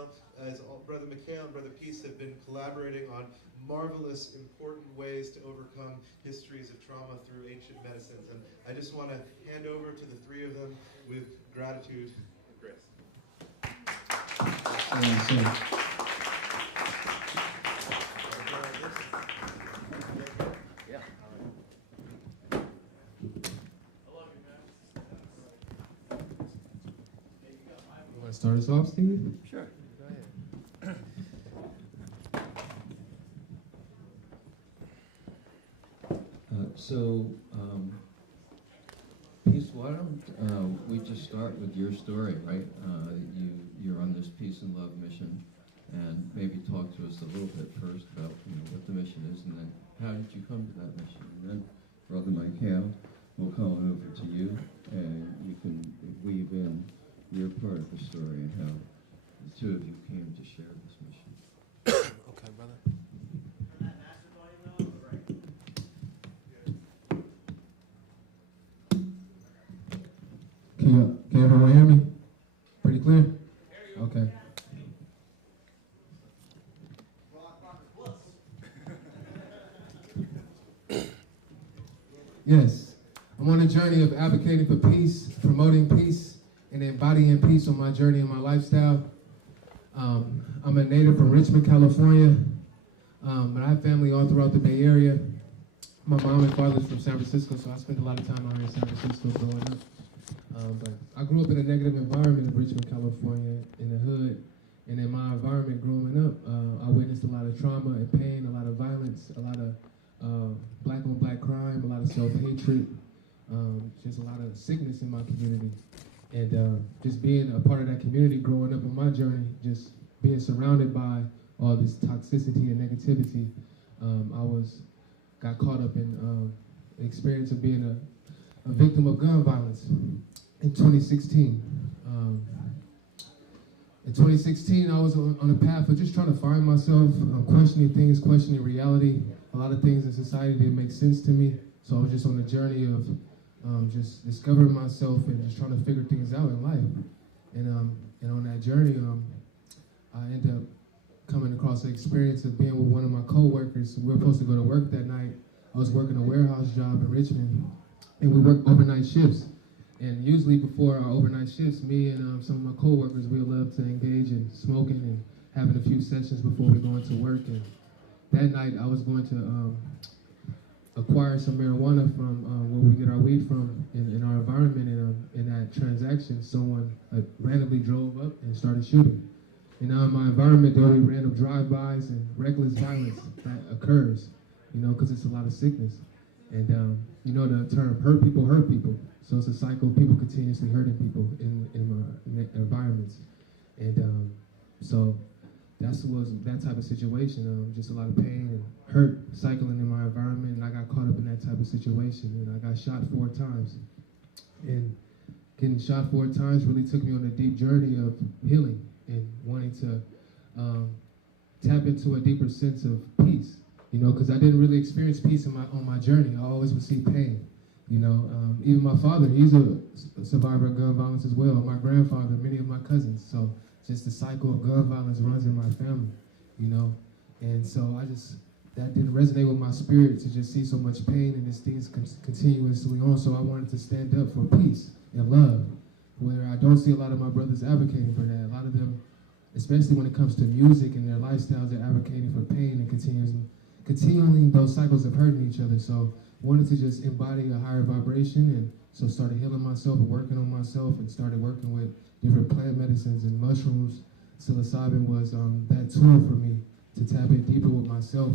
now, as Brother Mikael and Brother Peace have been collaborating on marvelous, important ways to overcome histories of trauma through ancient medicines. And I just want to hand over to the three of them with gratitude and grace. Yeah. You want to start us off, Steve? Sure. Go ahead. Peace, why don't we just start with your story, right? You're on this peace and love mission, and maybe talk to us a little bit first about what the mission is, and then how did you come to that mission? And then Brother Mikael, we'll call it over to you, and you can weave in your part of the story and how the two of you came to share this mission. Okay, brother. Can everyone hear me? Pretty clear? Okay. Yes, I'm on a journey of advocating for peace, promoting peace, and embodying peace on my journey and my lifestyle. I'm a native from Richmond, California, but I have family all throughout the Bay Area. My mom and father's from San Francisco, so I spent a lot of time out here in San Francisco growing up. But I grew up in a negative environment in Richmond, California, in the hood. And in my environment growing up, I witnessed a lot of trauma and pain, a lot of violence, a lot of black on black crime, a lot of self-hatred, just a lot of sickness in my community. And just being a part of that community growing up on my journey, just being surrounded by all this toxicity and negativity, I got caught up in the experience of being a victim of gun violence in 2016. In 2016, I was on a path of just trying to find myself, questioning things, questioning reality. A lot of things in society didn't make sense to me. So I was just on a journey of just discovering myself and just trying to figure things out in life. And on that journey, I ended up coming across the experience of being with one of my coworkers. We were supposed to go to work that night. I was working a warehouse job in Richmond, and we worked overnight shifts. And usually before our overnight shifts, me and some of my coworkers, we love to engage in smoking and having a few sessions before we go into work. And that night, I was going to acquire some marijuana from where we get our weed from in our environment. And in that transaction, someone randomly drove up and started shooting. And now in my environment, there will be random drive-bys and reckless violence that occurs, because it's a lot of sickness. And the term hurt people. So it's a cycle of people continuously hurting people in environments. And so that was that type of situation, just a lot of pain and hurt cycling in my environment. And I got caught up in that type of situation, and I got shot 4 times. And getting shot 4 times really took me on a deep journey of healing and wanting to tap into a deeper sense of peace, because I didn't really experience peace on my journey. I always would see pain. Even my father, he's a survivor of gun violence as well. My grandfather, many of my cousins. So just the cycle of gun violence runs in my family, And so that didn't resonate with my spirit to just see so much pain and this things continuously on. So I wanted to stand up for peace and love, where I don't see a lot of my brothers advocating for that. A lot of them, especially when it comes to music and their lifestyles, they're advocating for pain and continuing those cycles of hurting each other. So wanted to just embody a higher vibration, and so started healing myself and working on myself, and started working with different plant medicines and mushrooms. Psilocybin was that tool for me to tap in deeper with myself.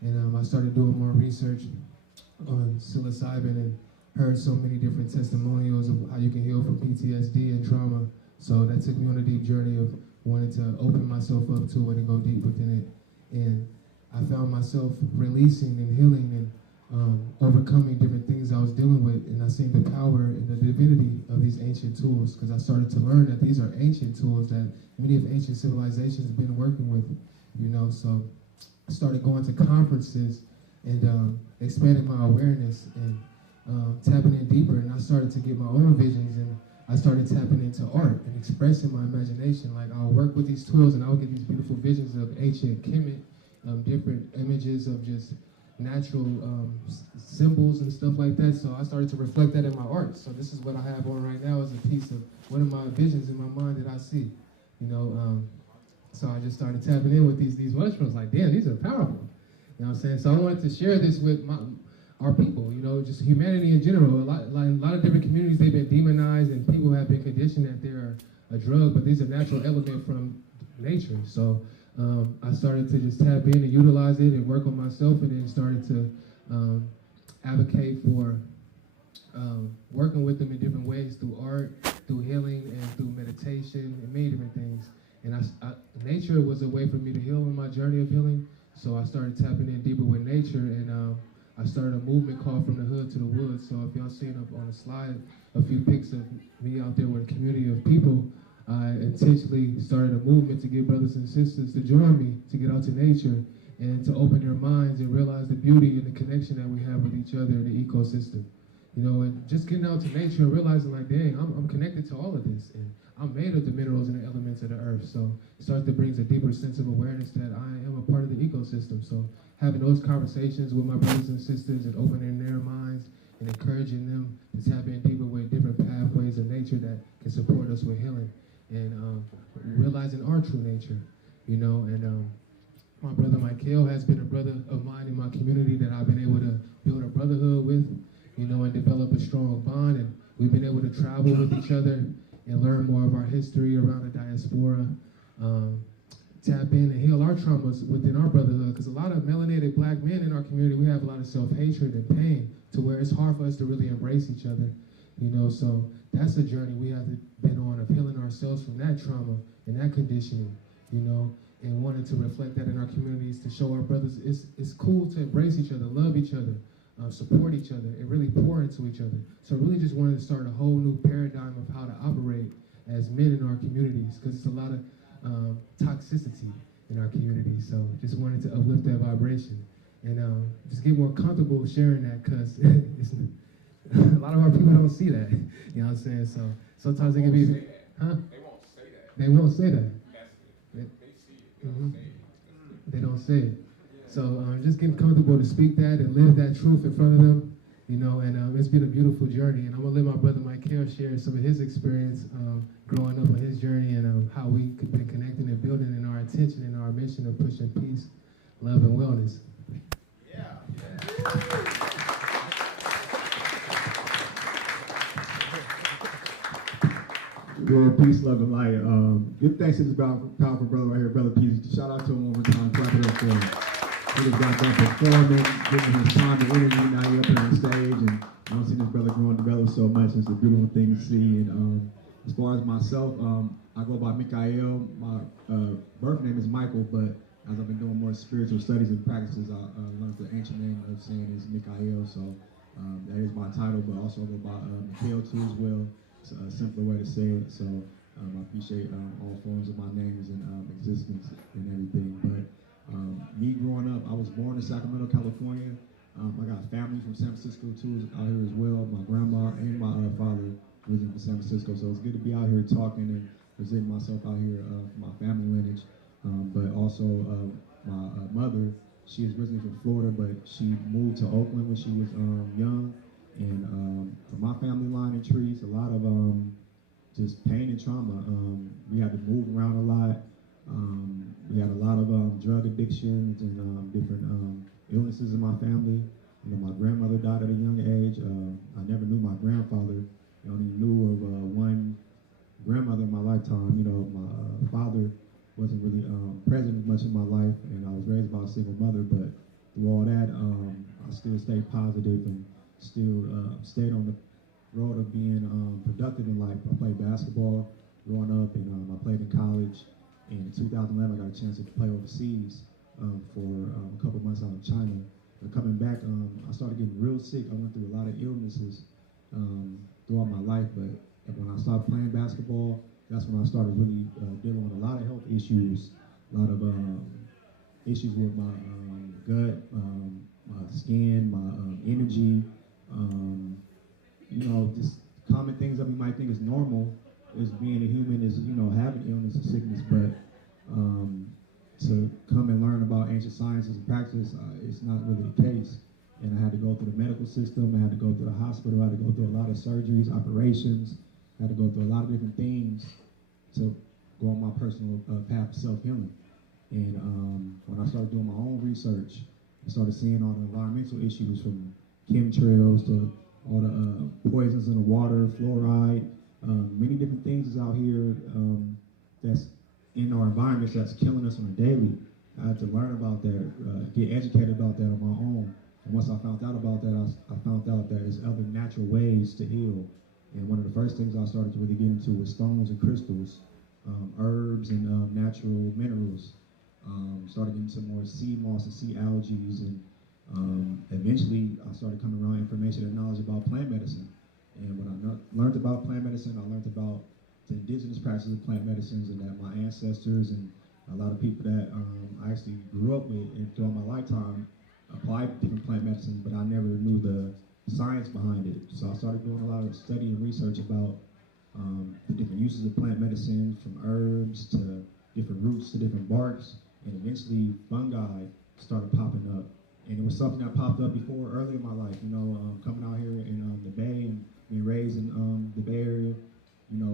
And I started doing more research on psilocybin and heard so many different testimonials of how you can heal from PTSD and trauma. So that took me on a deep journey of wanting to open myself up to it and go deep within it. And I found myself releasing and healing and overcoming different things I was dealing with, and I seen the power and the divinity of these ancient tools, because I started to learn that these are ancient tools that many of ancient civilizations have been working with, So I started going to conferences and expanding my awareness and tapping in deeper, and I started to get my own visions, and I started tapping into art and expressing my imagination. Like I'll work with these tools and I'll get these beautiful visions of ancient Kemet, different images of just natural symbols and stuff like that. So I started to reflect that in my art. So this is what I have on right now is a piece of one of my visions in my mind that I see. So I just started tapping in with these mushrooms. Like, damn, these are powerful. You know what I'm saying? So I wanted to share this with our people, just humanity in general. A lot of different communities, they've been demonized and people have been conditioned that they're a drug, but these are natural element from nature. So I started to just tap in and utilize it and work on myself, and then started to advocate for working with them in different ways through art, through healing, and through meditation, and many different things. And nature was a way for me to heal on my journey of healing. So I started tapping in deeper with nature, and I started a movement called From the Hood to the Woods. So if y'all seen up on the slide a few pics of me out there with a community of people, I intentionally started a movement to get brothers and sisters to join me, to get out to nature and to open their minds and realize the beauty and the connection that we have with each other in the ecosystem. And just getting out to nature and realizing like, dang, I'm connected to all of this. And I'm made of the minerals and the elements of the earth. So it starts to bring a deeper sense of awareness that I am a part of the ecosystem. So having those conversations with my brothers and sisters and opening their minds and encouraging them to tap in deeper with different pathways of nature that can support us with healing. And realizing our true nature, and my brother Mikael has been a brother of mine in my community that I've been able to build a brotherhood with, and develop a strong bond, and we've been able to travel with each other and learn more of our history around the diaspora, tap in and heal our traumas within our brotherhood, because a lot of melanated black men in our community, we have a lot of self-hatred and pain to where it's hard for us to really embrace each other, so that's a journey we have been on of healing ourselves from that trauma and that conditioning, and wanting to reflect that in our communities to show our brothers it's cool to embrace each other, love each other, support each other, and really pour into each other. So I really just wanted to start a whole new paradigm of how to operate as men in our communities, because it's a lot of toxicity in our community. So just wanted to uplift that vibration and just get more comfortable sharing that, because a lot of our people don't see that. You know what I'm saying? So sometimes it can be, huh? They won't say that. They won't say that. They see it. They Mm-hmm. don't say it. They don't say it. So just getting comfortable to speak that and live that truth in front of them, and it's been a beautiful journey. And I'm gonna let my brother Mikael share some of his experience growing up on his journey and how we could be connecting and building in our intention and our mission of pushing peace, love, and wellness. Yeah. Lord, peace, love, and light. Give thanks to this powerful brother right here, Brother Peace. Shout out to him one more time. Clap it up for him. He just got done performing, giving his time to interview. Now he up here on stage, and I don't see this brother growing and develop so much. It's a beautiful thing to see. And as far as myself, I go by Mikael. My birth name is Michael, but as I've been doing more spiritual studies and practices, I learned the ancient name of saying is Mikael. So that is my title, but also I go by Mikael too as well. It's a simpler way to say it. So I appreciate all forms of my names and existence and everything. But me growing up, I was born in Sacramento, California. I got family from San Francisco too out here as well. My grandma and my father visiting from San Francisco. So it's good to be out here talking and presenting myself out here for my family lineage. But also my mother, she is originally from Florida, but she moved to Oakland when she was young. And for my family line and trees, a lot of just pain and trauma. We had to move around a lot. We had a lot of drug addictions and different illnesses in my family. My grandmother died at a young age. I never knew my grandfather. I only knew of one grandmother in my lifetime. My father wasn't really present much in my life, and I was raised by a single mother. But through all that, I still stayed positive and still stayed on the road of being productive in life. I played basketball growing up, and I played in college. In 2011, I got a chance to play overseas for a couple months out in China. But coming back, I started getting real sick. I went through a lot of illnesses throughout my life, but when I started playing basketball, that's when I started really dealing with a lot of health issues, a lot of issues with my gut, my skin, my energy, just common things that we might think is normal is being a human is, you know, having illness and sickness, but to come and learn about ancient sciences and practices, it's not really the case. And I had to go through the medical system, I had to go through the hospital, I had to go through a lot of surgeries, operations, I had to go through a lot of different things to go on my personal path of self-healing. And when I started doing my own research, I started seeing all the environmental issues from chemtrails to all the poisons in the water, fluoride, many different things is out here that's in our environments that's killing us on a daily. I had to learn about that, get educated about that on my own. And once I found out about that, I found out that there's other natural ways to heal. And one of the first things I started to really get into was stones and crystals, herbs and natural minerals. Started getting into more sea moss and sea algae, and eventually I started coming around information and knowledge about plant medicine. And when I learned about plant medicine, I learned about the indigenous practices of plant medicines, and that my ancestors and a lot of people that I actually grew up with and throughout my lifetime applied different plant medicines, but I never knew the science behind it. So I started doing a lot of study and research about the different uses of plant medicine, from herbs to different roots to different barks, and eventually fungi started popping up. And it was something that popped up before, early in my life, you know, coming out here in the Bay and being raised in the Bay Area, you know,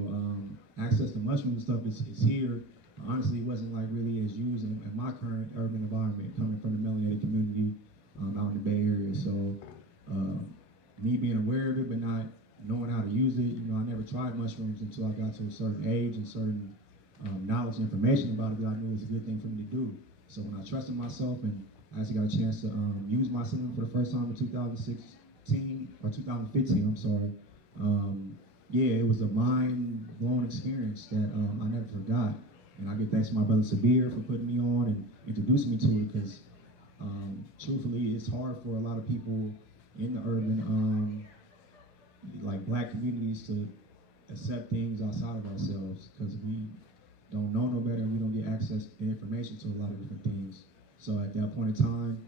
access to mushrooms and stuff is here. Honestly, it wasn't like really as used in my current urban environment, coming from the melanated community out in the Bay Area. So me being aware of it, but not knowing how to use it, you know, I never tried mushrooms until I got to a certain age and certain knowledge and information about it that I knew was a good thing for me to do. So when I trusted myself and I actually got a chance to use mycelium for the first time in 2016, or 2015, I'm sorry. Yeah, it was a mind-blowing experience that I never forgot. And I give thanks to my brother Sabir for putting me on and introducing me to it, because truthfully, it's hard for a lot of people in the urban, like black communities, to accept things outside of ourselves, because we don't know no better and we don't get access to information to a lot of different things. So at that point in time,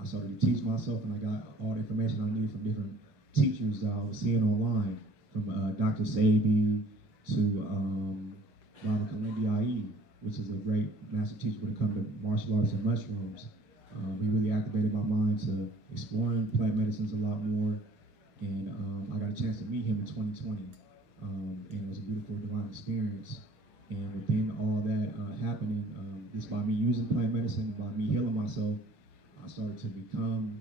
I started to teach myself, and I got all the information I needed from different teachers that I was seeing online, from Dr. Sabi to Baba Kalindi Ai, which is a great master teacher when it comes to martial arts and mushrooms. He really activated my mind to exploring plant medicines a lot more, and I got a chance to meet him in 2020, and it was a beautiful divine experience. And within all that happening, just by me using plant medicine, by me healing myself, I started to become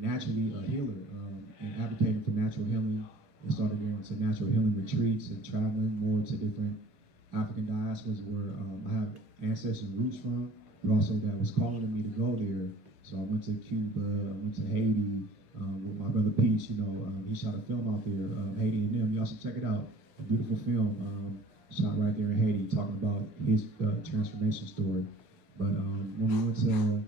naturally a healer and advocating for natural healing, and started going to natural healing retreats and traveling more to different African diasporas where I have ancestral roots from, but also that was calling me to go there. So I went to Cuba, I went to Haiti with my brother Peach. You know, he shot a film out there, Haiti and them. Y'all should check it out. A beautiful film shot right there in Haiti, talking about his transformation story. But when we went to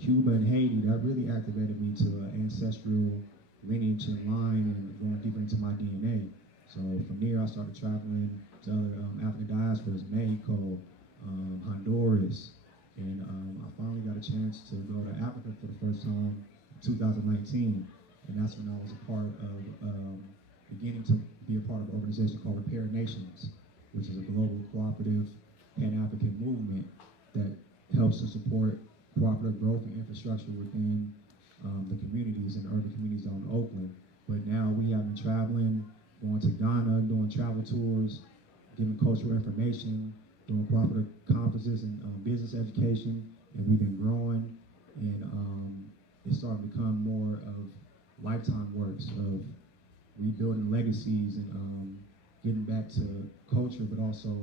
Cuba and Haiti, that really activated me to ancestral lineage and line and going deeper into my DNA. So from there, I started traveling to other African diasporas, Mexico, Honduras, and I finally got a chance to go to Africa for the first time in 2019, and that's when I was a part of beginning to be a part of an organization called Repair Nations, which is a global cooperative Pan-African movement that helps to support cooperative growth and infrastructure within the communities and urban communities out in Oakland. But now we have been traveling, going to Ghana, doing travel tours, giving cultural information, doing cooperative conferences and business education, and we've been growing, and it's starting to become more of lifetime works of rebuilding legacies and getting back to culture, but also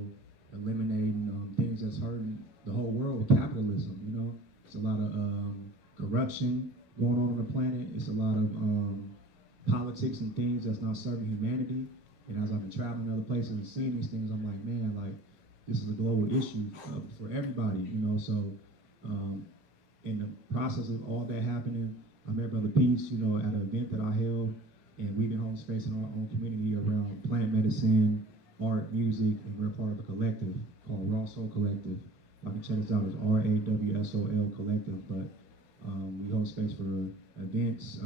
eliminating things that's hurting the whole world with capitalism. You know, it's a lot of corruption going on the planet. It's a lot of politics and things that's not serving humanity. And as I've been traveling to other places and seeing these things, I'm like, man, like, this is a global issue for everybody, you know. So in the process of all that happening, I met Brother Peace, you know, at an event that I held, and we've been holding space in our own community around plant medicine, art, music, and we're part of a collective called Raw Soul Collective. I can check this out, it's RAWSOL Collective, but we hold space for events,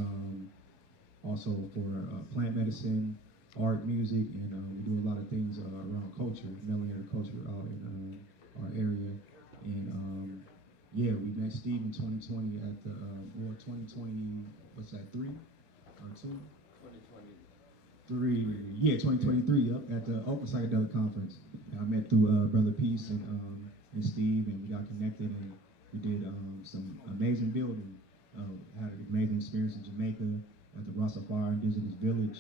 also for plant medicine, art, music, and we do a lot of things around culture, melanated culture out in our area. And yeah, we met Steve in 2020 at the, 2020, what's that, 3 or 2? 2023, yep, at the Open Psychedelic Conference. And I met through Brother Peace and Steve, and we got connected, and we did some amazing building. Had an amazing experience in Jamaica at the Rastafari Indigenous Village.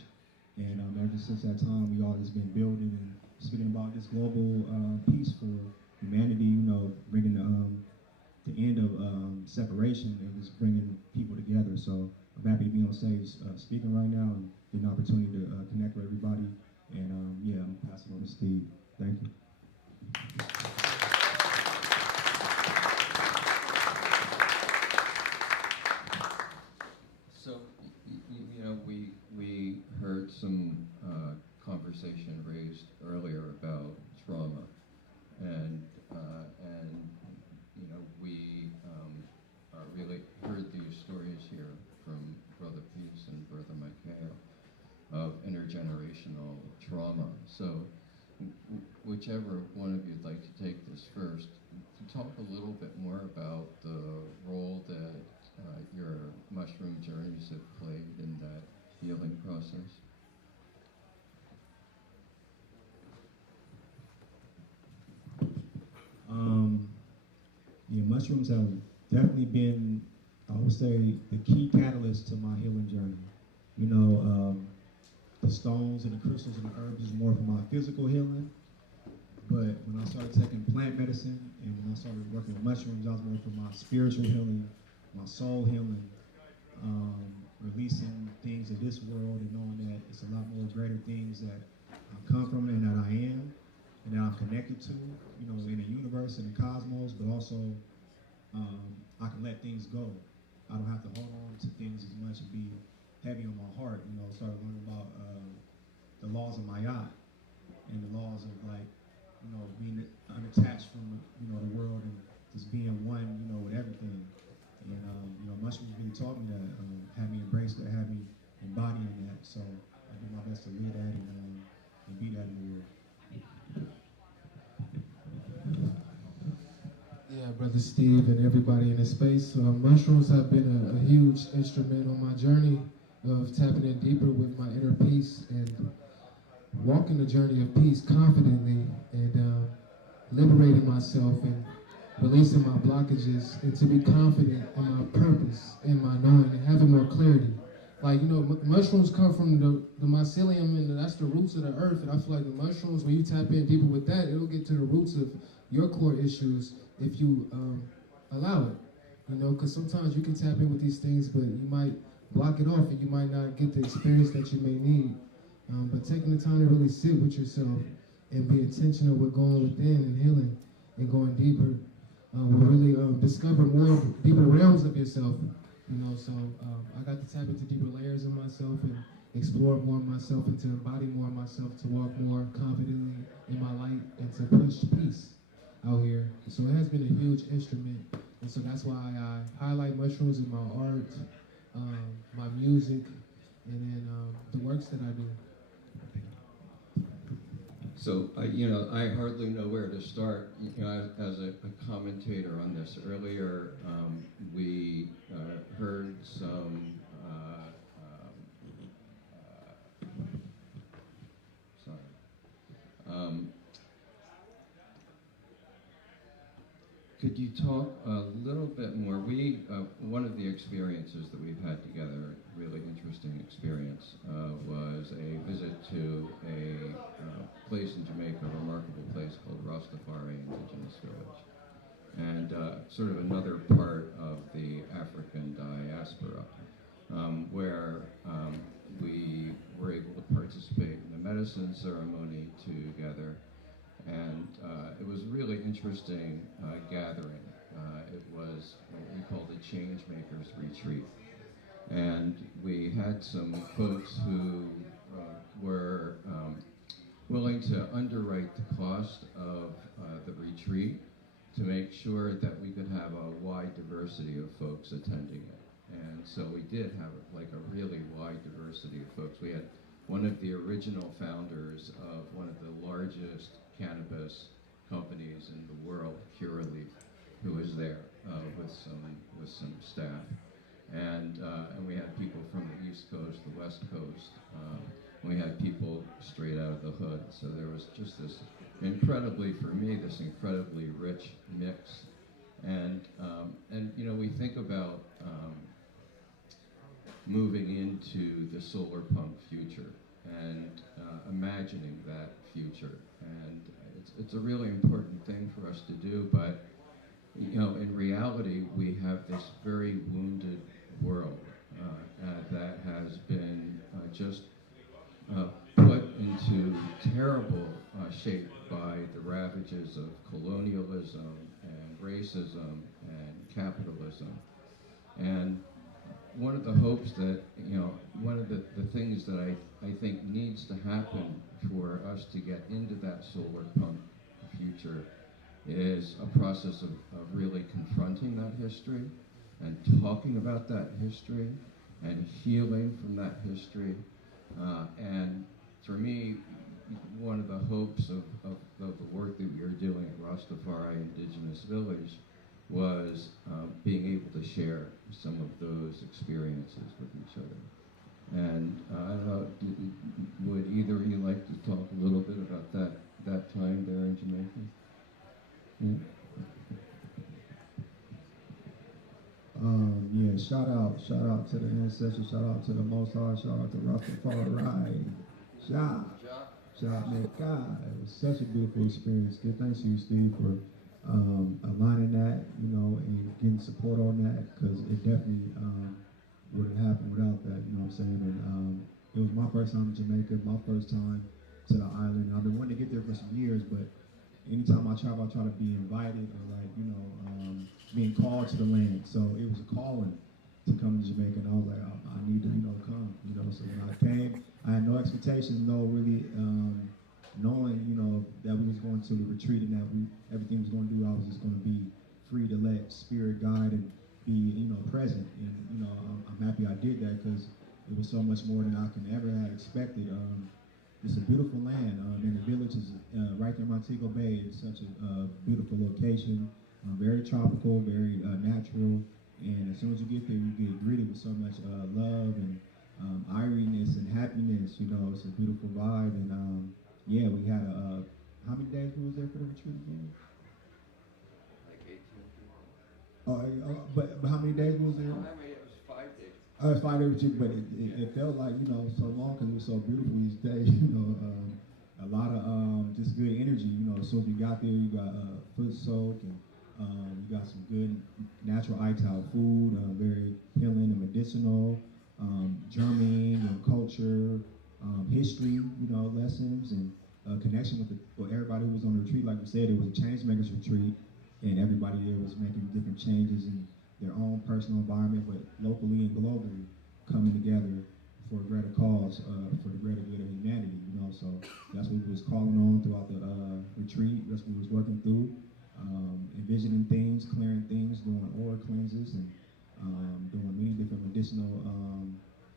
And ever since that time, we all just been building and speaking about this global peace for humanity, you know, bringing the end of separation and just bringing people together. So I'm happy to be on stage speaking right now and get an opportunity to connect with everybody. And yeah, I'm passing on to Steve. Thank you. So, you know, we heard some conversation raised earlier about trauma, and you know, we really heard these stories here from Brother Peace and Brother Mikael of intergenerational trauma. So, whichever one of you'd like to take this first, to talk a little bit more about the role that your mushroom journeys have played in that healing process. Yeah, mushrooms have definitely been, I would say, the key catalyst to my healing journey. You know, the stones and the crystals and the herbs is more for my physical healing, but when I started taking plant medicine and when I started working with mushrooms, I was more for my spiritual healing, my soul healing, releasing things of this world and knowing that it's a lot more greater things that I come from and that I am and that I'm connected to, you know, in the universe and the cosmos, but also I can let things go. I don't have to hold on to things as much and be heavy on my heart. You know, started learning about the laws of Mayat and the laws of, like, you know, being unattached from, you know, the world and just being one, you know, with everything. And, you know, mushrooms really taught me that, had me embrace that, had me embodying that. So I do my best to lead that and be that in the world. Yeah, Brother Steve and everybody in the space. Mushrooms have been a huge instrument on my journey of tapping in deeper with my inner peace and walking the journey of peace confidently and liberating myself and releasing my blockages and to be confident in my purpose and my knowing and having more clarity. Like, you know, mushrooms come from the mycelium and that's the roots of the earth, and I feel like the mushrooms, when you tap in deeper with that, it'll get to the roots of your core issues if you allow it, you know, because sometimes you can tap in with these things, but you might block it off and you might not get the experience that you may need. But taking the time to really sit with yourself and be intentional with going within and healing and going deeper will really discover more deeper realms of yourself, you know. So I got to tap into deeper layers of myself and explore more of myself and to embody more of myself, to walk more confidently in my light and to push peace out here. So it has been a huge instrument, and so that's why I highlight mushrooms in my art, my music, and then the works that I do. So, you know, I hardly know where to start. You know, as a commentator on this earlier, we heard some. Could you talk a little bit more? We one of the experiences that we've had together, really interesting experience, was a visit to a place in Jamaica, a remarkable place called Rastafari Indigenous Village, and sort of another part of the African diaspora, where we were able to participate in the medicine ceremony together. And it was a really interesting gathering. It was what we call the Change Makers Retreat. And we had some folks who were willing to underwrite the cost of the retreat to make sure that we could have a wide diversity of folks attending it. And so we did have like a really wide diversity of folks. We had one of the original founders of one of the largest cannabis companies in the world, Curaleaf, who was there with some staff, and we had people from the East Coast, the West Coast. We had people straight out of the hood. So there was just this incredibly, for me, this incredibly rich mix. And you know, we think about moving into the solar punk future and imagining that future. And it's a really important thing for us to do, but you know, in reality, we have this very wounded world that has been just put into terrible shape by the ravages of colonialism and racism and capitalism. And one of the hopes that, you know, one of the things that I think needs to happen for us to get into that solar punk future is a process of really confronting that history and talking about that history and healing from that history. And for me, one of the hopes of the work that we are doing at Rastafari Indigenous Village was being able to share some of those experiences with each other. And I don't know, would either of you like to talk a little bit about that time there in Jamaica? Yeah. Yeah, shout out to the ancestors, shout out to the Most High, shout out to Rastafari. Shout Mikael. It was such a beautiful experience. Good thanks to you, Steve, for aligning that, you know, and getting support on that, because it definitely wouldn't happen without that, you know what I'm saying? And it was my first time in Jamaica, my first time to the island. I've been wanting to get there for some years, but anytime I travel, I try to be invited or, like, you know, being called to the land. So it was a calling to come to Jamaica, and I was like, I need to, you know, come, you know. So when I came, I had no expectations, no really knowing, you know, that we was going to the retreat and that everything was going to do, I was just going to be free to let spirit guide and be, you know, present. And, you know, I'm happy I did that, because it was so much more than I can ever have expected. It's a beautiful land, and the village is right there in Montego Bay. It's such a beautiful location, very tropical, very natural, and as soon as you get there, you get greeted with so much love and iriness and happiness. You know, it's a beautiful vibe, and yeah, we had how many days we was there for the retreat again? Like 18 people. But how many days was there? I mean, it was 5 days. 5 days retreat, but it felt like, you know, so long because it was so beautiful each day. You know, a lot of just good energy. You know, as soon as we got there, you got foot soak, and you got some good natural Ital food, very healing and medicinal, drumming and culture, history, you know, lessons, and connection with everybody who was on the retreat. Like we said, it was a change makers retreat, and everybody there was making different changes in their own personal environment, but locally and globally coming together for a greater cause, for the greater good of humanity, you know. So that's what we was calling on throughout the retreat. That's what we was working through, envisioning things, clearing things, doing aura cleanses, and doing many different medicinal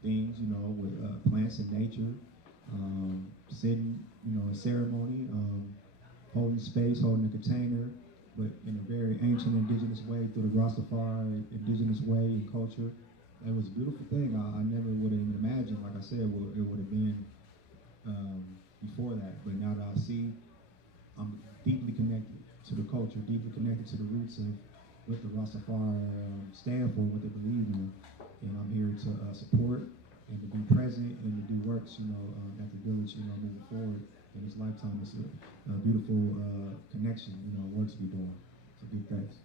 things, you know, with plants and nature, sitting, you know, in ceremony, holding space, holding a container, but in a very ancient indigenous way, through the Rastafari indigenous way and culture. It was a beautiful thing. I never would have even imagined, like I said, it would have been before that. But now that I see, I'm deeply connected to the culture, deeply connected to the roots of what the Rastafari stand for, what they believe in. And I'm here to support and to be present and to do works, you know, at the village, you know, moving forward in this lifetime. It's a beautiful connection, you know, works we doing. So big thanks.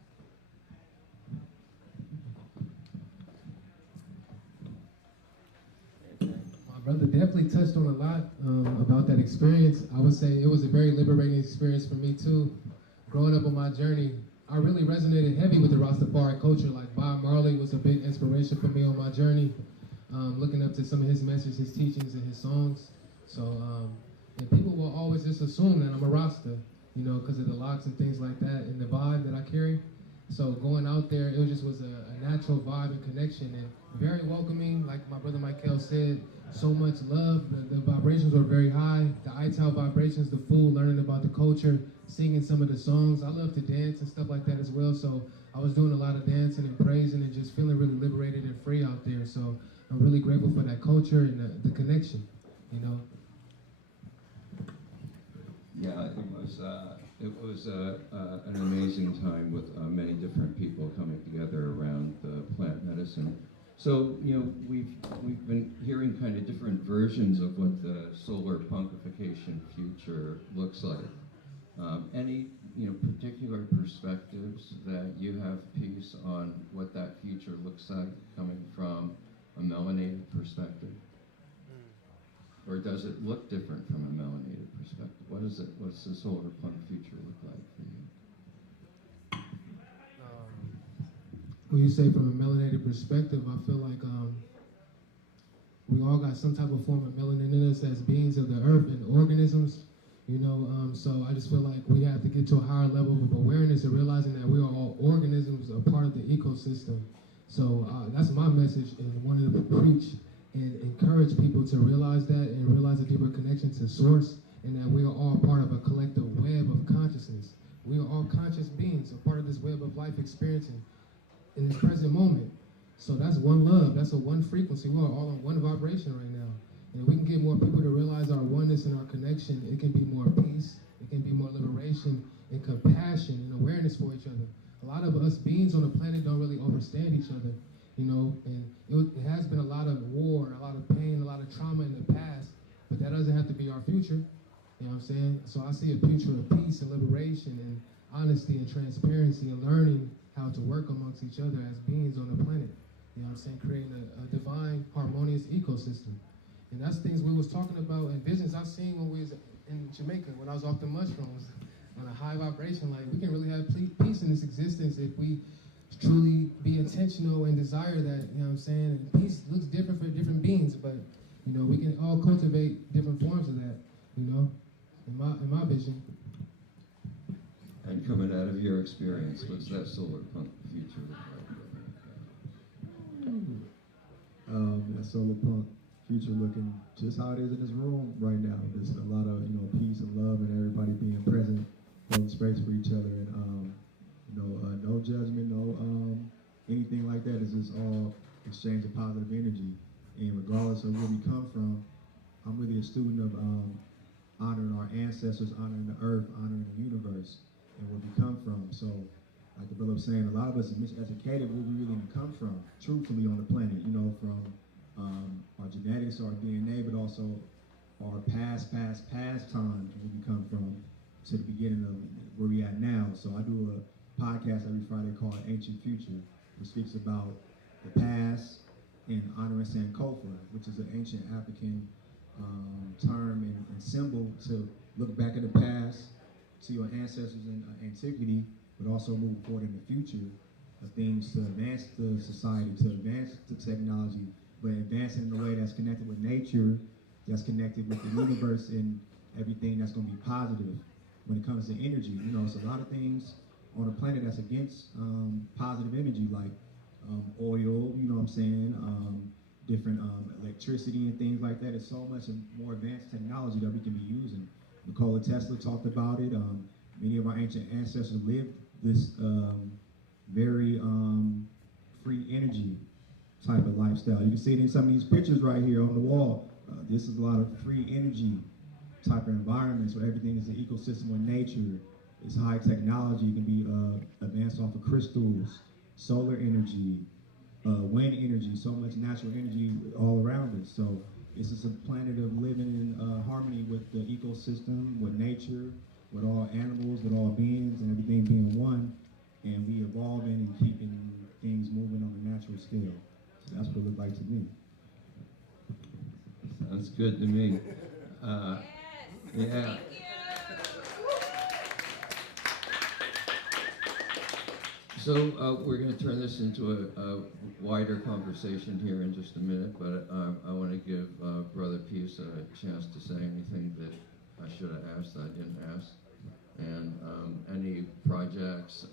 My brother definitely touched on a lot about that experience. I would say it was a very liberating experience for me too. Growing up on my journey, I really resonated heavy with the Rastafari culture. Like Bob Marley was a big inspiration for me on my journey. Looking up to some of his messages, his teachings, and his songs. So, and people will always just assume that I'm a Rasta, you know, because of the locks and things like that, and the vibe that I carry. So going out there, it was a natural vibe and connection, and very welcoming. Like my brother Mikael said, so much love. The vibrations were very high. The ITAL vibrations, the food, learning about the culture, singing some of the songs. I love to dance and stuff like that as well. So I was doing a lot of dancing and praising and just feeling really liberated and free out there. So I'm really grateful for that culture and the connection, you know. Yeah, it was an amazing time with many different people coming together around the plant medicine. So, you know, we've been hearing kind of different versions of what the solar punkification future looks like. Any, you know, particular perspectives that you have, Peace, on what that future looks like coming from a melanated perspective? Or does it look different from a melanated perspective? What's the solar punk future look like for you? When you say from a melanated perspective, I feel like we all got some type of form of melanin in us as beings of the earth and organisms, you know. So I just feel like we have to get to a higher level of awareness and realizing that we are all organisms, a part of the ecosystem. So that's my message, and wanted to preach and encourage people to realize that and realize a deeper connection to source, and that we are all part of a collective web of consciousness. We are all conscious beings, a part of this web of life experiencing in this present moment. So that's one love, that's a one frequency. We are all on one vibration right now. And if we can get more people to realize our oneness and our connection, it can be more peace, it can be more liberation and compassion and awareness for each other. A lot of us beings on the planet don't really understand each other, you know, and it has been a lot of war, a lot of pain, a lot of trauma in the past, but that doesn't have to be our future, you know what I'm saying? So I see a future of peace and liberation and honesty and transparency and learning how to work amongst each other as beings on the planet, you know what I'm saying? Creating a divine, harmonious ecosystem. And that's things we was talking about and visions I seen when we was in Jamaica, when I was off the mushrooms, on a high vibration. Like, we can really have peace in this existence if we truly be intentional and desire that, you know what I'm saying? And peace looks different for different beings, but, you know, we can all cultivate different forms of that, you know, in my vision. And coming out of your experience, what's that solar punk future look like? That solar punk future looking just how it is in this room right now. There's a lot of, you know, peace and love and everybody being present, holding space for each other, and no judgment, no anything like that. It's just all exchange of positive energy. And regardless of where we come from, I'm really a student of honoring our ancestors, honoring the earth, honoring the universe, and where we come from. So, like the brother was saying, a lot of us are miseducated where we really come from, truthfully, on the planet, you know, from our genetics, our DNA, but also our past time, where we come from, to the beginning of where we at now. So I do a podcast every Friday called Ancient Future, which speaks about the past and honoring Sankofa, which is an ancient African term and symbol to look back at the past, to your ancestors in antiquity, but also move forward in the future of things to advance the society, to advance the technology, but advance it in a way that's connected with nature, that's connected with the universe and everything that's going to be positive when it comes to energy. You know, it's a lot of things on the planet that's against positive energy, like oil, you know what I'm saying, different electricity and things like that. It's so much more advanced technology that we can be using. Nikola Tesla talked about it. Many of our ancient ancestors lived this very free energy type of lifestyle. You can see it in some of these pictures right here on the wall. This is a lot of free energy type of environments where everything is an ecosystem of nature. It's high technology. It can be advanced off of crystals, solar energy, wind energy, so much natural energy all around us. So this is a planet of living in harmony with the ecosystem, with nature, with all animals, with all beings, and everything being one. And we evolving and keeping things moving on a natural scale. So that's what it looked like to me. Sounds good to me. Yes. Yeah. Thank you. So we're going to turn this into a wider conversation here in just a minute, but I want to give Brother Peace a chance to say anything that I should have asked that I didn't ask, and any projects,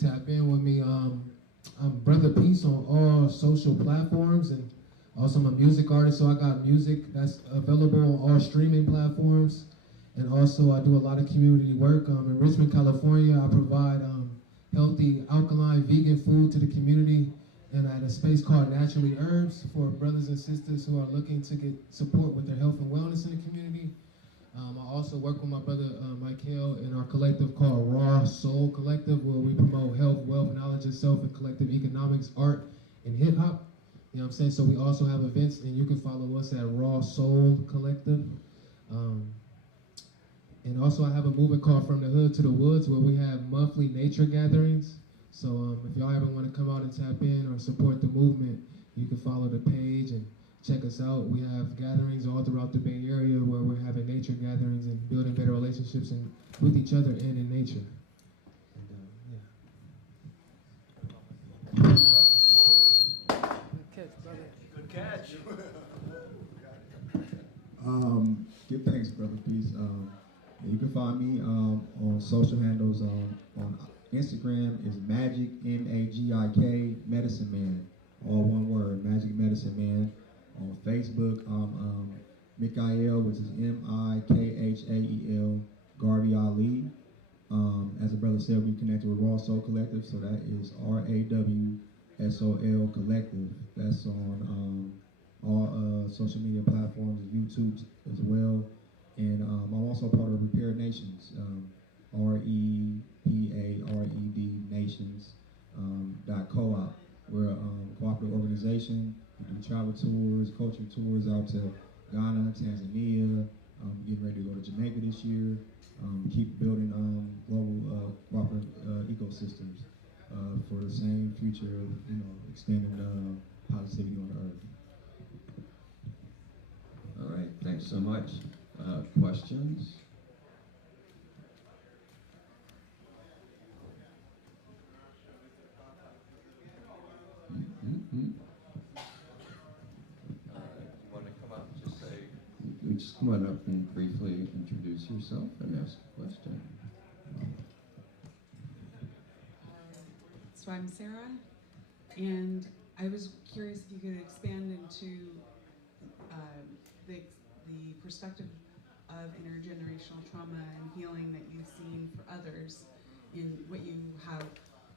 tap in with me, I'm Brother Peace on all social platforms, and also I'm a music artist, so I got music that's available on all streaming platforms. And also I do a lot of community work. In Richmond, California, I provide healthy, alkaline, vegan food to the community, and at a space called Naturally Herbs for brothers and sisters who are looking to get support with their health and wellness in the community. I also work with my brother Mikael in our collective called Raw Soul Collective, where we promote health, wealth, knowledge of self, and collective economics, art, and hip hop. You know what I'm saying? So we also have events, and you can follow us at Raw Soul Collective. And also I have a movement called From the Hood to the Woods, where we have monthly nature gatherings. So if y'all ever want to come out and tap in or support the movement, you can follow the page and check us out. We have gatherings all throughout the Bay Area where we're having nature gatherings and building better relationships and with each other and in nature. And, Good catch, brother. Good catch. Give thanks, Brother Peace. You can find me on social handles. On Instagram is Magic, M-A-G-I-K, Medicine Man. All one word, Magic Medicine Man. On Facebook, Mikael, which is M-I-K-H-A-E-L, Garvey Ali. As the brother said, we connected with Raw Soul Collective, so that is R-A-W-S-O-L Collective. That's on all social media platforms, YouTube as well. And I'm also part of Repair Nations, R-E-P-A-R-E-D Nations .coop. We're a cooperative organization. We do travel tours, cultural tours out to Ghana, Tanzania, getting ready to go to Jamaica this year. Keep building global cooperative ecosystems for the same future of extending positivity on the earth. All right, thanks so much. Questions? Mm-hmm. You want to come up and just say? You just come on up and briefly introduce yourself and ask a question. So I'm Sarah, and I was curious if you could expand into the perspective of intergenerational trauma and healing that you've seen for others in what you have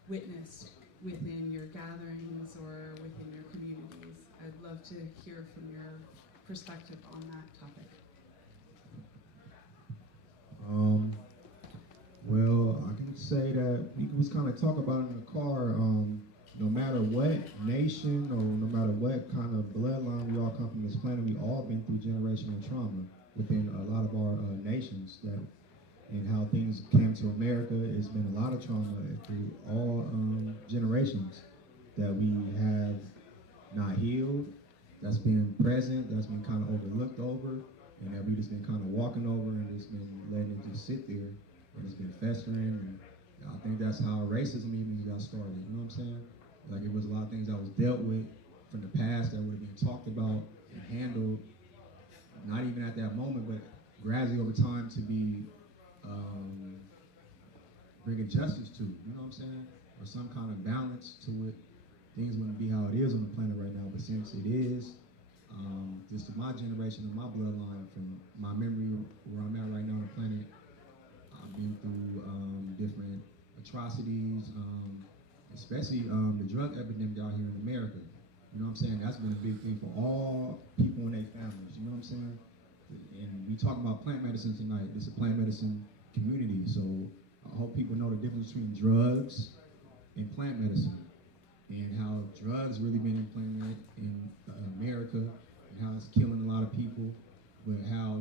witnessed within your gatherings or within your communities. I'd love to hear from your perspective on that topic. Well, I can say that we was kind of talking about it in the car. No matter what nation or no matter what kind of bloodline we all come from this planet, we all been through generational trauma within a lot of our nations. And how things came to America, it's been a lot of trauma through all generations that we have not healed, that's been present, that's been kind of overlooked over, and that we just been kind of walking over and just been letting it just sit there, and it's been festering. And I think that's how racism even got started, you know what I'm saying? Like, it was a lot of things that was dealt with from the past that would have been talked about and handled, not even at that moment, but gradually over time to be bringing justice to, you know what I'm saying? Or some kind of balance to it. Things wouldn't be how it is on the planet right now, but since it is, just to my generation and my bloodline, from my memory where I'm at right now on the planet, I've been through different atrocities, especially the drug epidemic out here in America. You know what I'm saying? That's been a big thing for all people and their families, you know what I'm saying? And we talk about plant medicine tonight. This is a plant medicine community, so I hope people know the difference between drugs and plant medicine, and how drugs really been implemented in America, and how it's killing a lot of people, but how,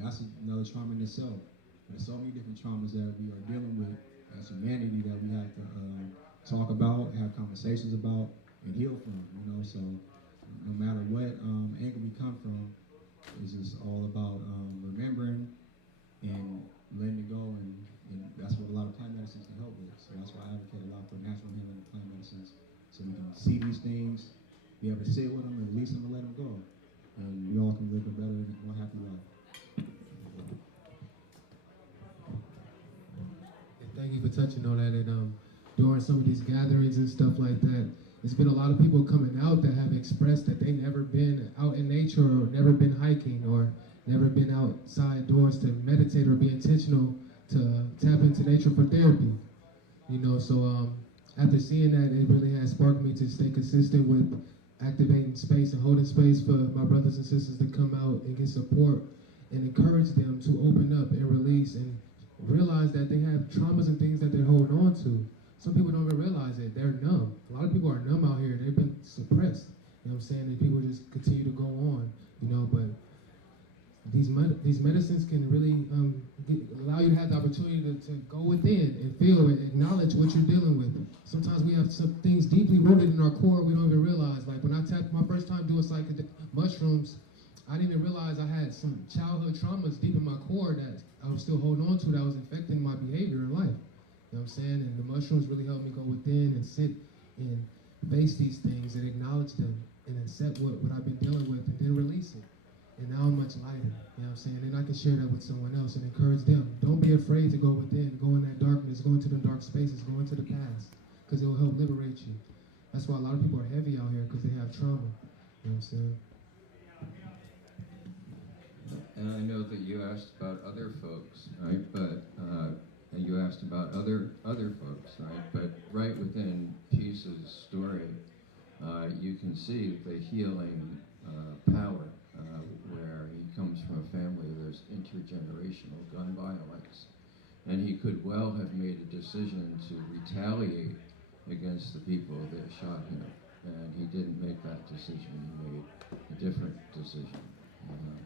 that's another trauma in itself. There's so many different traumas that we are dealing with as humanity that we have to talk about, have conversations about, and heal from, so no matter what angle we come from, it's just all about remembering and letting it go, and that's what a lot of plant medicines can help with. So that's why I advocate a lot for natural healing and plant medicines, so we can see these things, be able to sit with them, and release them and let them go. And we all can live a better and more happy life. Thank you for touching on that. And during some of these gatherings and stuff like that, there's been a lot of people coming out that have expressed that they never been out in nature or never been hiking or never been outside doors to meditate or be intentional to tap into nature for therapy. You know, so after seeing that, it really has sparked me to stay consistent with activating space and holding space for my brothers and sisters to come out and get support and encourage them to open up and release and realize that they have traumas and things that they're holding on to. Some people don't even realize it. They're numb. A lot of people are numb out here. They've been suppressed. You know what I'm saying? And people just continue to go on, you know, but these medicines can really allow you to have the opportunity to go within and feel and acknowledge what you're dealing with. Sometimes we have some things deeply rooted in our core we don't even realize. Like when I tapped my first time doing psychedelic mushrooms, I didn't even realize I had some childhood traumas deep in my core that I was still holding on to that was affecting my behavior in life. You know what I'm saying? And the mushrooms really helped me go within and sit and face these things and acknowledge them and accept what I've been dealing with and then release it. And now I'm much lighter, you know what I'm saying? And I can share that with someone else and encourage them. Don't be afraid to go within, go in that darkness, go into the dark spaces, go into the past, because it will help liberate you. That's why a lot of people are heavy out here, because they have trauma, you know what I'm saying? And I know that you asked about other folks, right? But and you asked about other folks, right? But right within Peace's story, you can see the healing power, where he comes from a family where there's intergenerational gun violence, and he could well have made a decision to retaliate against the people that shot him, and he didn't make that decision. He made a different decision.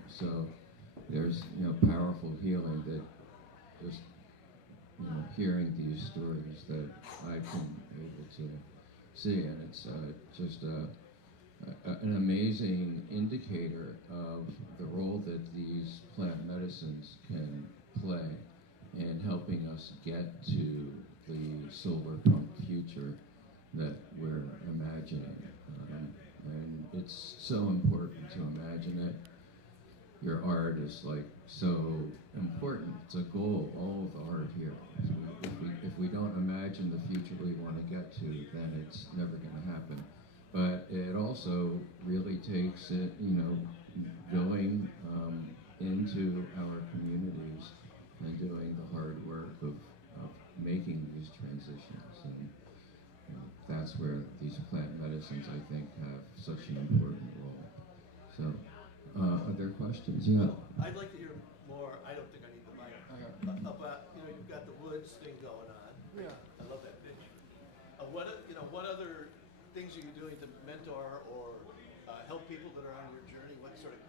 So there's powerful healing that just hearing these stories that I've been able to see, and it's just an amazing indicator of the role that these plant medicines can play in helping us get to the solar punk future that we're imagining. And it's so important to imagine it. Your art is like so important. It's a goal, all of the art here. If we don't imagine the future we want to get to, then it's never going to happen. But it also really takes it, going into our communities and doing the hard work of making these transitions. And that's where these plant medicines, I think, have such an important role. So, other questions? Yeah. I'd like to hear more. I don't think I need the mic. About you've got the woods thing going on. Yeah. I love that picture. What other things are you doing to mentor or help people that are on your journey? What sort of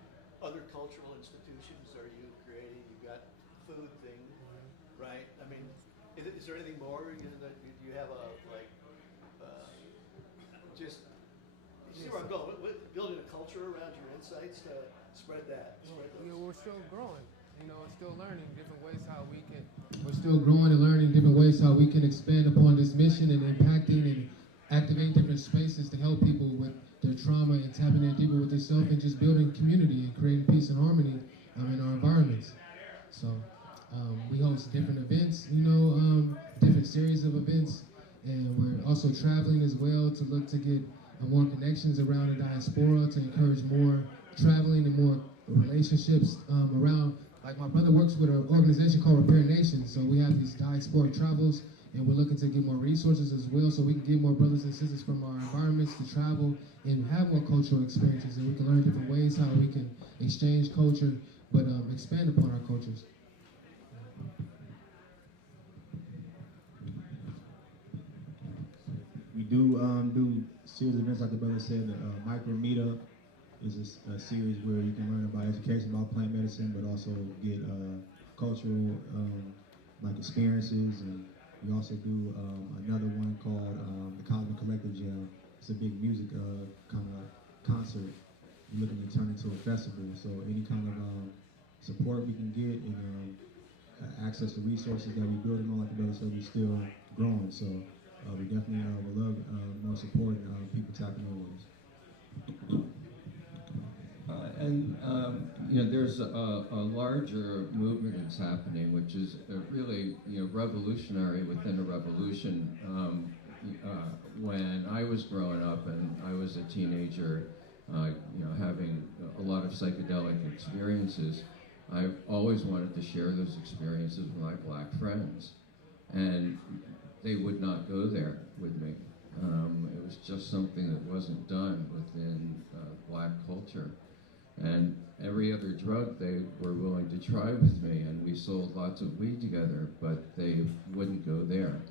other cultural institutions are you creating? You've got food thing, right? I mean, is there anything more that you have just you see where I'm going? Building a culture around your insights to spread that. Yeah, we're still growing. Still learning different ways how we can. We're still growing and learning different ways how we can expand upon this mission and impacting and activating different spaces to help people with their trauma and tapping in deeper with themselves and just building community and creating peace and harmony in our environments. So we host different events, different series of events, and we're also traveling as well to look to get more connections around the diaspora to encourage more traveling and more relationships around. Like my brother works with an organization called Repair Nations, so we have these diaspora travels, and we're looking to get more resources as well, so we can get more brothers and sisters from our environments to travel and have more cultural experiences, and we can learn different ways how we can exchange culture, but expand upon our cultures. We do series of events like the brother said. The micro meetup is a series where you can learn about education about plant medicine, but also get cultural experiences. And we also do another one called the Cosmic Collective Jam. It's a big music kind of concert. We're looking to turn into a festival. So any kind of support we can get and access to resources that we're building on, like the brother said, we're still growing. So we definitely would love more support and people tapping in with us. There's a larger movement that's happening, which is really revolutionary within a revolution. when I was growing up and I was a teenager, having a lot of psychedelic experiences, I always wanted to share those experiences with my black friends, and they would not go there with me. It was just something that wasn't done within black culture. And every other drug they were willing to try with me, and we sold lots of weed together, but they wouldn't go there.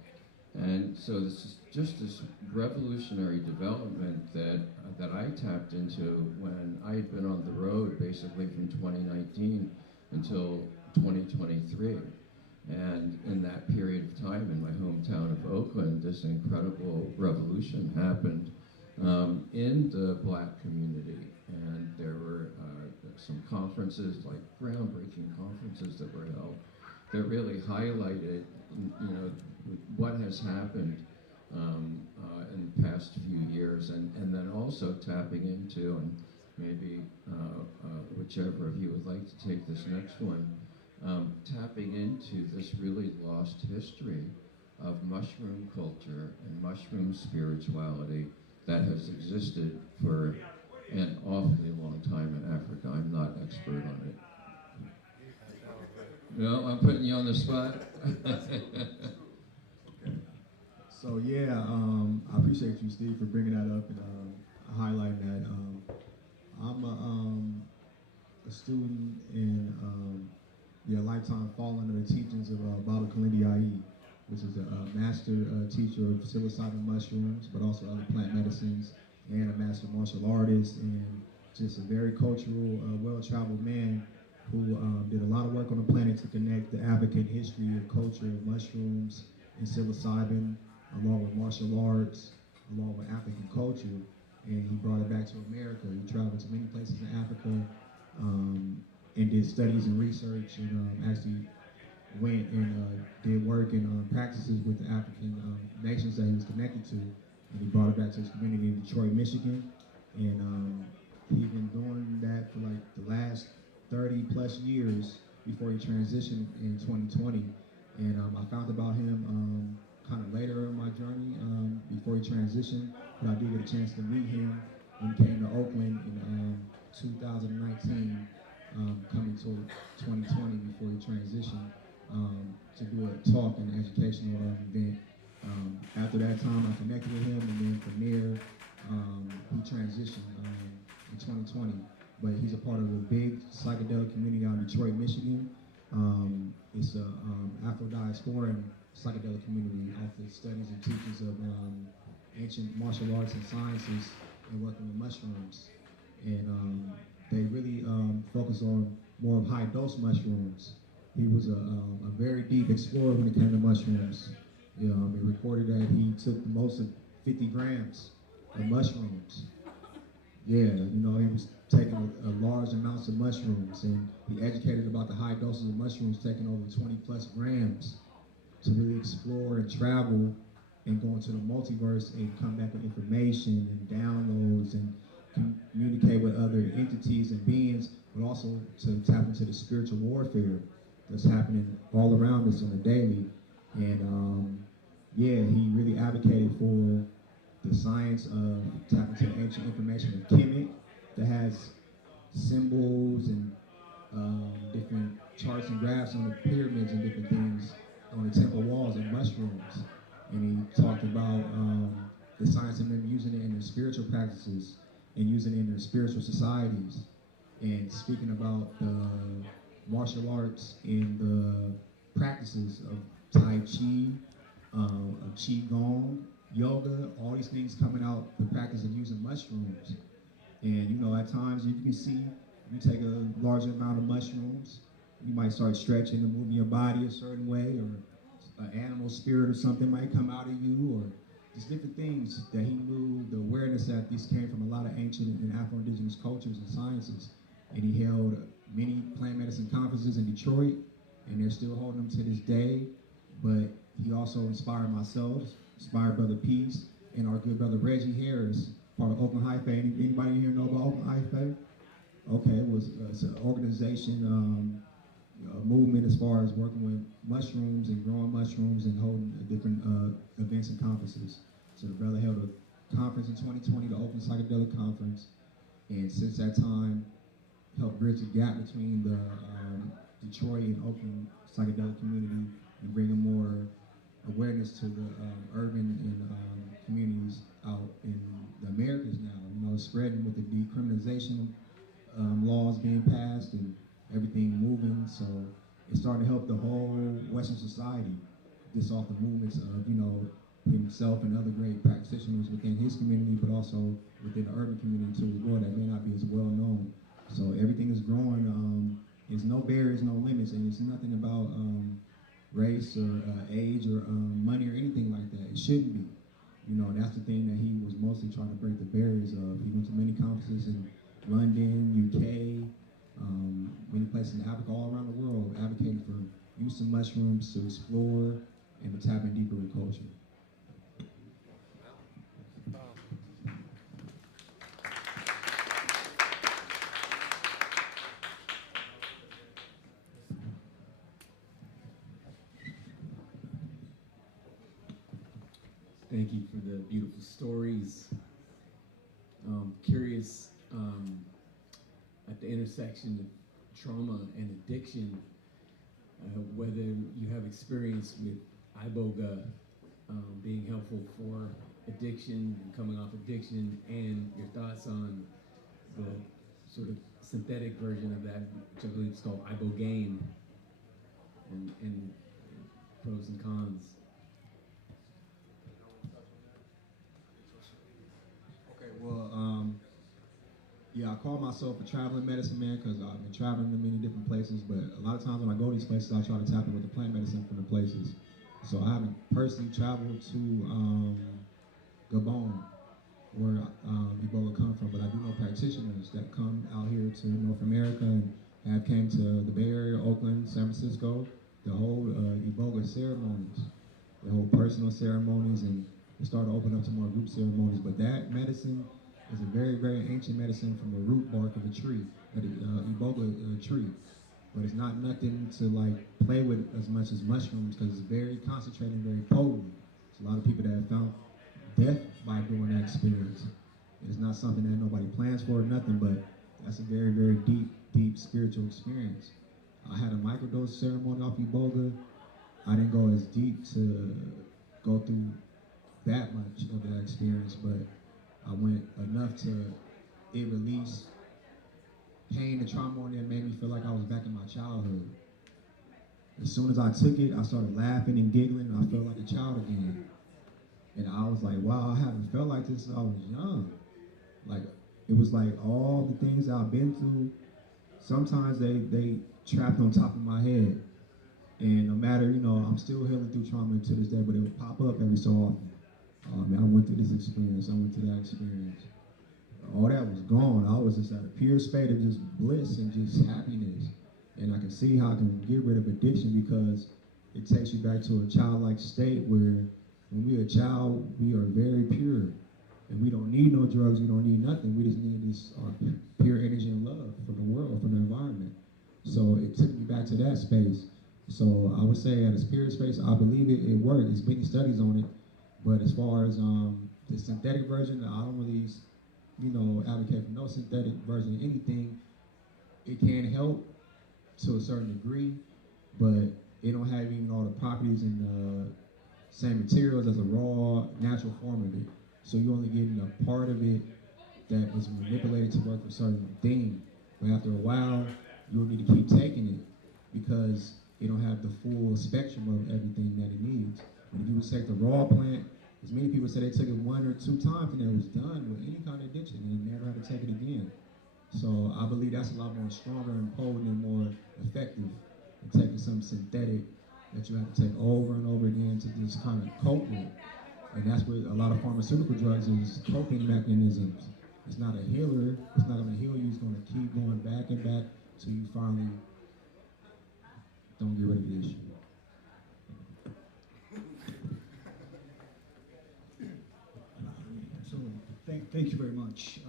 And so this is just this revolutionary development that I tapped into when I had been on the road basically from 2019 until 2023. And in that period of time in my hometown of Oakland, this incredible revolution happened in the black community. And there were some conferences, like groundbreaking conferences that were held, that really highlighted, what has happened in the past few years, and then also tapping into, and maybe whichever of you would like to take this next one, tapping into this really lost history of mushroom culture and mushroom spirituality that has existed for an awfully long time in Africa. I'm not expert on it. No, I'm putting you on the spot. So yeah, I appreciate you, Steve, for bringing that up and highlighting that. I'm a student in lifetime fall under the teachings of Baba Kalindi Ai, which is a master teacher of psilocybin mushrooms, but also other plant medicines, and a master martial artist, and just a very cultural, well-traveled man who did a lot of work on the planet to connect the African history and culture of mushrooms and psilocybin, along with martial arts, along with African culture, and he brought it back to America. He traveled to many places in Africa and did studies and research, and actually went and did work and practices with the African nations that he was connected to, and he brought it back to his community in Detroit, Michigan, and he's been doing that for like the last 30 plus years before he transitioned in 2020, and I found about him kind of later in my journey before he transitioned, but I did get a chance to meet him when he came to Oakland in 2019, coming to 2020 before he transitioned to do a talk and educational event. After that time, I connected with him, and then from there, he transitioned in 2020. But he's a part of a big psychedelic community out in Detroit, Michigan. It's a Afro-diasporan psychedelic community off the studies and teachings of ancient martial arts and sciences and working with mushrooms. And they really focus on more of high-dose mushrooms. He was a very deep explorer when it came to mushrooms. It recorded that he took the most of 50 grams of mushrooms. Yeah, he was taking a large amounts of mushrooms, and he educated about the high doses of mushrooms, taking over 20 plus grams to really explore and travel and go into the multiverse and come back with information and downloads and communicate with other entities and beings, but also to tap into the spiritual warfare that's happening all around us on a daily. And he really advocated for the science of tapping into the ancient information of Kemet that has symbols and different charts and graphs on the pyramids and different things on the temple walls and mushrooms. And he talked about the science of them using it in their spiritual practices and using it in their spiritual societies, and speaking about the martial arts and the practices of Tai Chi, of Qigong, yoga, all these things coming out, the practice of using mushrooms. And at times you can see, you take a larger amount of mushrooms, you might start stretching and moving your body a certain way, or an animal spirit or something might come out of you, or just different things that he knew, the awareness that these came from a lot of ancient and Afro-Indigenous cultures and sciences. And he held many plant medicine conferences in Detroit, and they're still holding them to this day. But he also inspired myself, inspired Brother Peace, and our good brother Reggie Harris, part of Oakland High Fae. Anybody in here know about Oakland High Fae? Okay, it's an organization, a movement as far as working with mushrooms and growing mushrooms and holding different events and conferences. So the brother held a conference in 2020, the Open Psychedelic Conference, and since that time, helped bridge the gap between the Detroit and Oakland psychedelic community and bringing more awareness to the urban and communities out in the Americas now. You know, it's spreading with the decriminalization laws being passed and everything moving. So it's starting to help the whole Western society, just off the movements of, you know, himself and other great practitioners within his community, but also within the urban community too as well that may not be as well known. So everything is growing. There's no barriers, no limits, and it's nothing about race or age or money or anything like that. It shouldn't be. You know, that's the thing that he was mostly trying to break the barriers of. He went to many conferences in London, UK, many places in Africa, all around the world, advocating for use of mushrooms to explore and to tap in deeper with culture. Thank you for the beautiful stories. Curious, at the intersection of trauma and addiction, whether you have experience with iboga being helpful for addiction and coming off addiction, and your thoughts on the sort of synthetic version of that, which I believe is called ibogaine, and pros and cons. Well, yeah, I call myself a traveling medicine man because I've been traveling to many different places, but a lot of times when I go to these places, I try to tap in with the plant medicine from the places. So I haven't personally traveled to Gabon, where Ebola come from, but I do know practitioners that come out here to North America and have came to the Bay Area, Oakland, San Francisco, the whole Ebola ceremonies, the whole personal ceremonies, and they started to open up to more group ceremonies. But that medicine is a very, very ancient medicine from the root bark of a tree, the Ebola tree. But it's not nothing to like play with as much as mushrooms because it's very concentrated and very potent. There's a lot of people that have found death by doing that experience. It's not something that nobody plans for or nothing, but that's a very, very deep, deep spiritual experience. I had a microdose ceremony off Ebola. I didn't go as deep to go through that much of that experience, but I went enough to it release pain and trauma on it and made me feel like I was back in my childhood. As soon as I took it, I started laughing and giggling, and I felt like a child again. And I was like, wow, I haven't felt like this since I was young. Like, it was like all the things that I've been through, sometimes they trapped on top of my head. And no matter, you know, I'm still healing through trauma to this day, but it would pop up every so often. I went through this experience, I went through that experience. All that was gone. I was just at a pure state of just bliss and just happiness. And I can see how I can get rid of addiction because it takes you back to a childlike state where when we're a child, we are very pure. And we don't need no drugs, we don't need nothing. We just need this pure energy and love from the world, from the environment. So it took me back to that space. So I would say at a spirit space, I believe it worked. There's many studies on it. But as far as the synthetic version, I don't really, you know, advocate for no synthetic version of anything. It can help to a certain degree, but it don't have even all the properties and the same materials as a raw, natural form of it. So you're only getting a part of it that was manipulated to work for a certain thing. But after a while, you'll need to keep taking it because it don't have the full spectrum of everything that it needs. And if you would take the raw plant, as many people say they took it 1 or 2 times and it was done with any kind of addiction and they never had to take it again. So I believe that's a lot more stronger and potent and more effective than taking some synthetic that you have to take over and over again to just kind of cope with. And that's where a lot of pharmaceutical drugs is coping mechanisms. It's not a healer, it's not gonna heal you, it's gonna keep going back and back till you finally don't get rid of the issue. So thank you very much.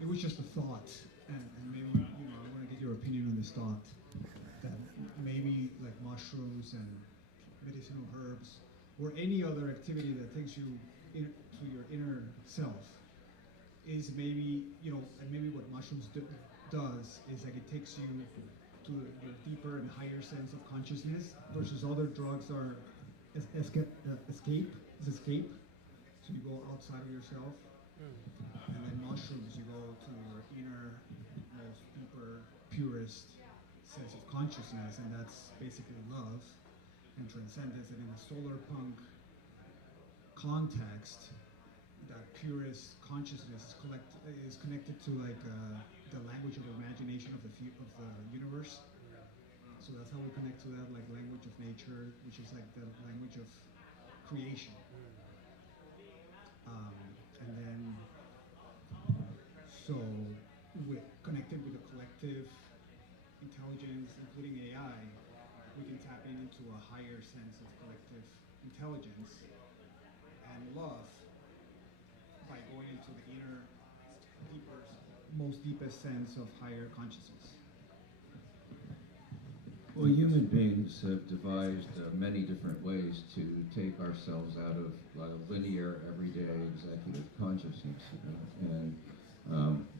It was just a thought, and maybe, you know, I want to get your opinion on this thought, that maybe like mushrooms and medicinal herbs or any other activity that takes you to your inner self is maybe, you know, and maybe what mushrooms does is like it takes you to your deeper and higher sense of consciousness versus other drugs are escape. So you go outside of yourself, and then mushrooms, you go to your inner, most deeper, purest sense of consciousness, and that's basically love and transcendence. And in the solar punk context, that purest consciousness is connected to like the language of imagination of the universe. So that's how we connect to that, like language of nature, which is like the language of creation. And then, so with connected with the collective intelligence, including AI, we can tap into a higher sense of collective intelligence and love by going into the inner, deepest sense of higher consciousness. Well, human beings have devised many different ways to take ourselves out of linear, everyday executive consciousness. And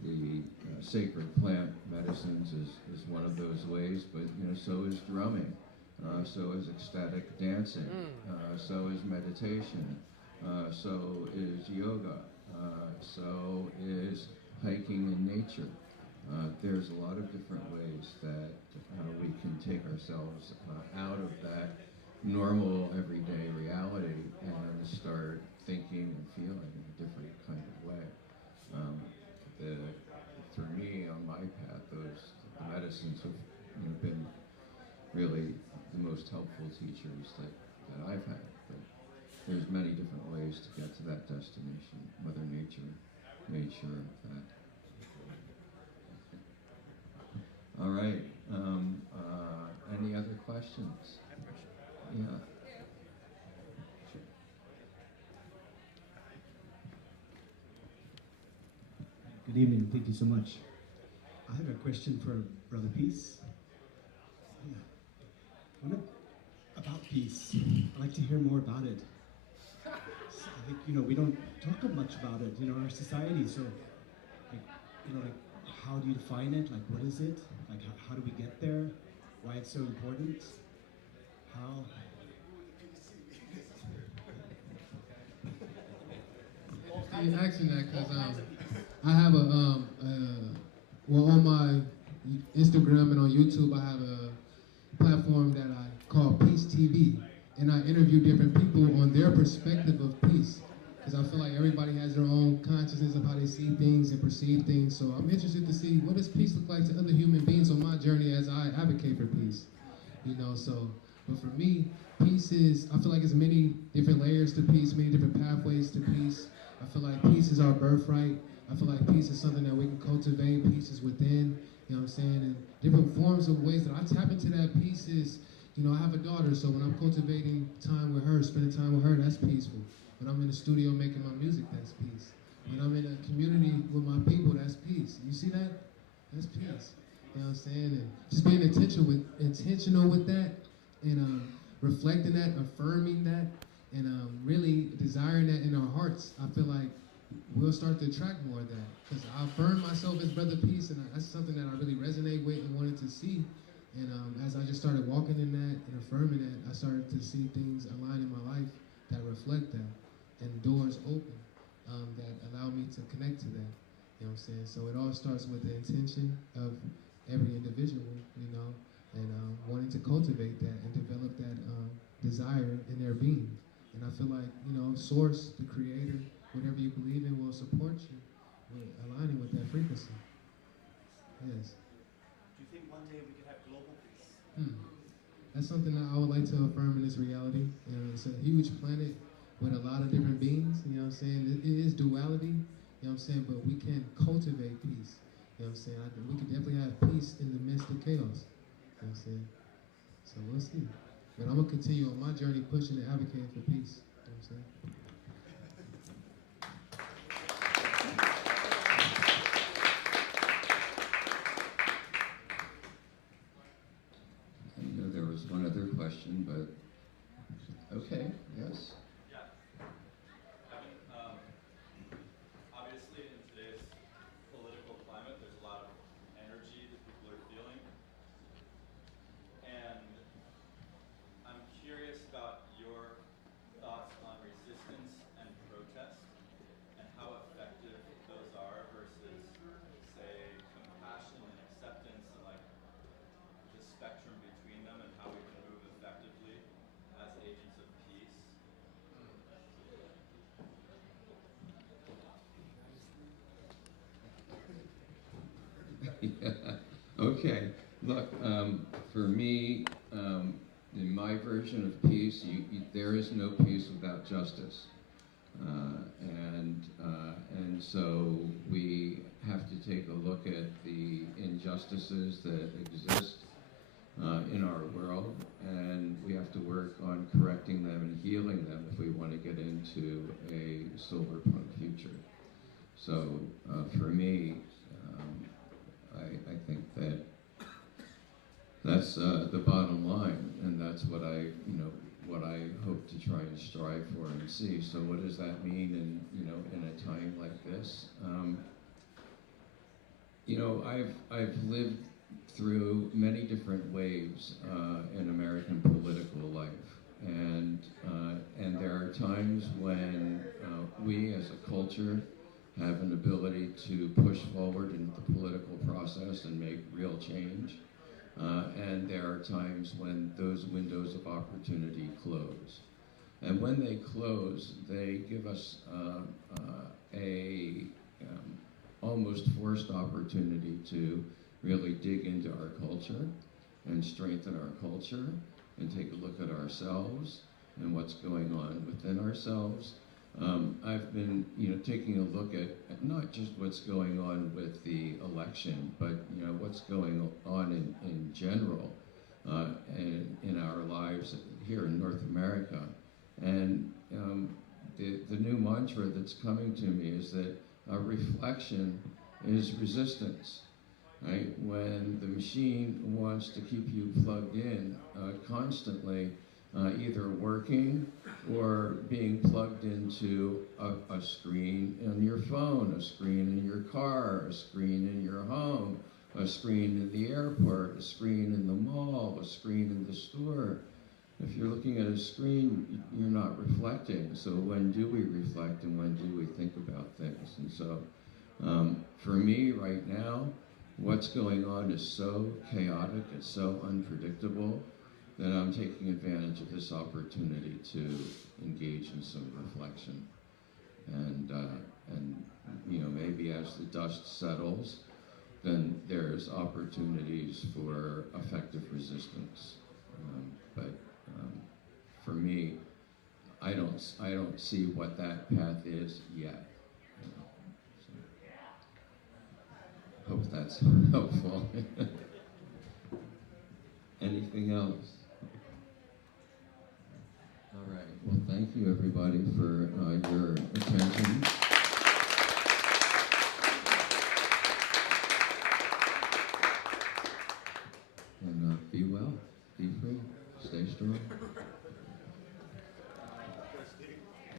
the sacred plant medicines is one of those ways, but so is drumming, so is ecstatic dancing, so is meditation, so is yoga, so is hiking in nature. There's a lot of different ways that we can take ourselves out of that normal everyday reality and start thinking and feeling in a different kind of way. For me, on my path, the medicines have been really the most helpful teachers that I've had. But there's many different ways to get to that destination. Mother Nature made sure of that. All right. Any other questions? Yeah. Good evening. Thank you so much. I have a question for Brother Peace. About peace. I'd like to hear more about it. I think we don't talk much about it in our society. So, how do you define it? Like, what is it? Like, how do we get there? Why it's so important? How? You're asking that because I have on my Instagram and on YouTube, I have a platform that I call Peace TV, and I interview different people on their perspective of peace. Because I feel like everybody has their own consciousness of how they see things and perceive things. So I'm interested to see, what does peace look like to other human beings on my journey as I advocate for peace. But for me, peace is, I feel like there's many different layers to peace, many different pathways to peace. I feel like peace is our birthright. I feel like peace is something that we can cultivate. Peace is within, you know what I'm saying? And different forms of ways that I tap into that peace is, I have a daughter, so when I'm cultivating time with her, spending time with her, that's peaceful. When I'm in the studio making my music, that's peace. When I'm in a community with my people, that's peace. You see that? That's peace. You know what I'm saying? And just being intentional with that, and reflecting that, affirming that, and really desiring that in our hearts. I feel like we'll start to attract more of that. Because I affirm myself as Brother Peace, and that's something that I really resonate with and wanted to see. And as I just started walking in that and affirming that, I started to see things align in my life that reflect that, and doors open that allow me to connect to that. You know what I'm saying? So it all starts with the intention of every individual, and wanting to cultivate that and develop that desire in their being. And I feel like, Source, the Creator, whatever you believe in will support you with aligning with that frequency. Yes. Do you think one day we could have global peace? That's something that I would like to affirm in this reality. It's a huge planet with a lot of different beings, you know what I'm saying? It is duality, you know what I'm saying? But we can cultivate peace, you know what I'm saying? We can definitely have peace in the midst of chaos, you know what I'm saying? So we'll see. But I'm going to continue on my journey pushing and advocating for peace, you know what I'm saying? I know there was one other question, but okay, yes. Okay, look, for me, in my version of peace, there is no peace without justice. And so we have to take a look at the injustices that exist in our world, and we have to work on correcting them and healing them if we want to get into a solar punk future. So for me, I think that that's the bottom line, and that's what what I hope to try and strive for and see. So what does that mean in a time like this? I've lived through many different waves in American political life, and there are times when we as a culture have an ability to push forward into the political process and make real change. And there are times when those windows of opportunity close. And when they close, they give us a almost forced opportunity to really dig into our culture and strengthen our culture and take a look at ourselves and what's going on within ourselves. I've been, taking a look at not just what's going on with the election, but what's going on in general in our lives here in North America. And the new mantra that's coming to me is that reflection is resistance. Right? When the machine wants to keep you plugged in constantly, either working or being plugged into a screen on your phone, a screen in your car, a screen in your home, a screen in the airport, a screen in the mall, a screen in the store. If you're looking at a screen, you're not reflecting. So when do we reflect and when do we think about things? And so for me right now, what's going on is so chaotic, it's so unpredictable, that I'm taking advantage of this opportunity to engage in some reflection. And maybe as the dust settles, then there's opportunities for effective resistance. But for me, I don't see what that path is yet. So, hope that's helpful. Anything else? All right. Well, thank you everybody for your attention.